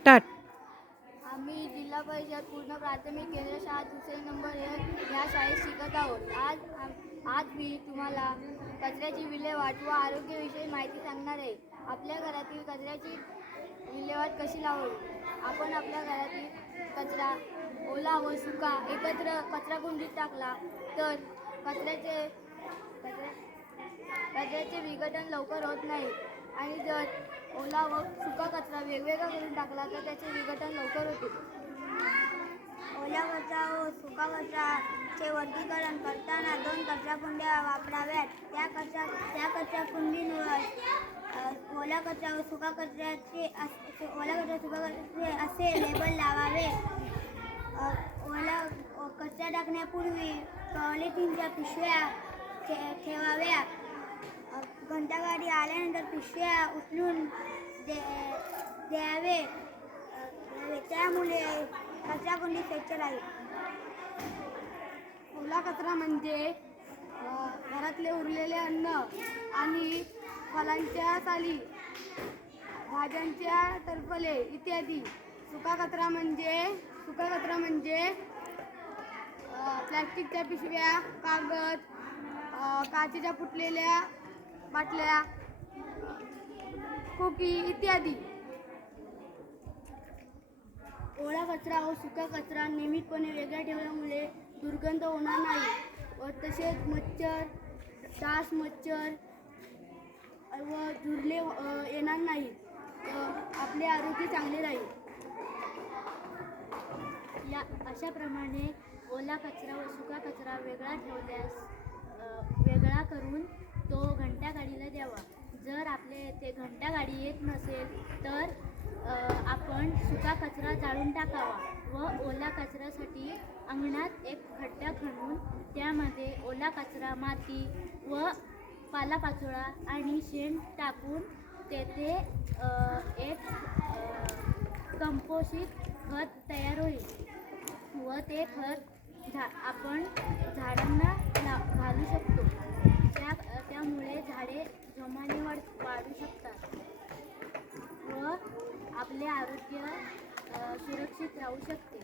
Start आम्ही जिल्हा परिषद पूर्ण प्राथमिक केंद्र शाळा दुसरे नंबर एक या शाळेत शिकत आहोत. आज आम- आज मी तुम्हाला कचऱ्याची विल्हेवाट व आरोग्याविषयी माहिती सांगणार आहे. आपल्या घरातील कचऱ्याची विल्हेवाट कशी लावावी? आपण आपल्या घरातील कचरा ओला व सुका एकत्र कचराकुंडीत टाकला तर कचऱ्याचे कचऱ्या कचऱ्याचे विघटन लवकर होत नाही. आणि जर ओला व सुका कचरा वेगवेगळा करून टाकला तर त्याचे विघटन लवकर होते. ओला कचरा व सुका कचराचे वर्गीकरण करताना दोन कचराकुंड्या वापराव्यात. त्या कचरा त्या कचराकुंडींवर ओला कचरा व सुका कचऱ्याचे अस- ओला कचरा सुका कचऱ्याचे असे लेबल लावावे. ओला कचरा टाकण्यापूर्वी पॉलिथिनच्या पिशव्या ठे ठेवाव्या. घंटागाडी आल्यानंतर पिशव्या उचलून द्यावे. कचरा कचराकुंडी स्वच्छ राहील ओला कचरा म्हणजे घरातले उरलेले अन्न आणि फळांच्या साली भाज्यांच्या टरफले इत्यादी सुका कचरा म्हणजे सुका कचरा म्हणजे प्लॅस्टिकच्या पिशव्या कागद काचेच्या फुटलेल्या बाटल्या खोकी इत्यादी ओला कचरा व सुका कचरा नियमितपणे वेगळा ठेवल्यामुळे दुर्गंध होणार नाही. व तसेच मच्छर डास मच्छर व झुरले येणार नाहीत आपले आरोग्य चांगले राहील. या अशाप्रमाणे ओला कचरा व सुका कचरा वेगळा ठेवल्यास वेगळा करून तो घंटागाडीला द्यावा. जर आपले येथे घंटागाडी येत नसेल तर आपण सुका कचरा जाळून टाकावा व ओला कचऱ्यासाठी अंगणात एक खड्डा खणून त्यामध्ये ओला कचरा माती व पालापाचोळा आणि शेण टाकून तेथे एक कंपोशित खत तयार होईल व ते खत झा आपण झाडांना ला घालू शकतो. त्या त्यामुळे झाडे जोमाने वाढ वाढू शकतात व आपले आरोग्य सुरक्षित राहू शकते.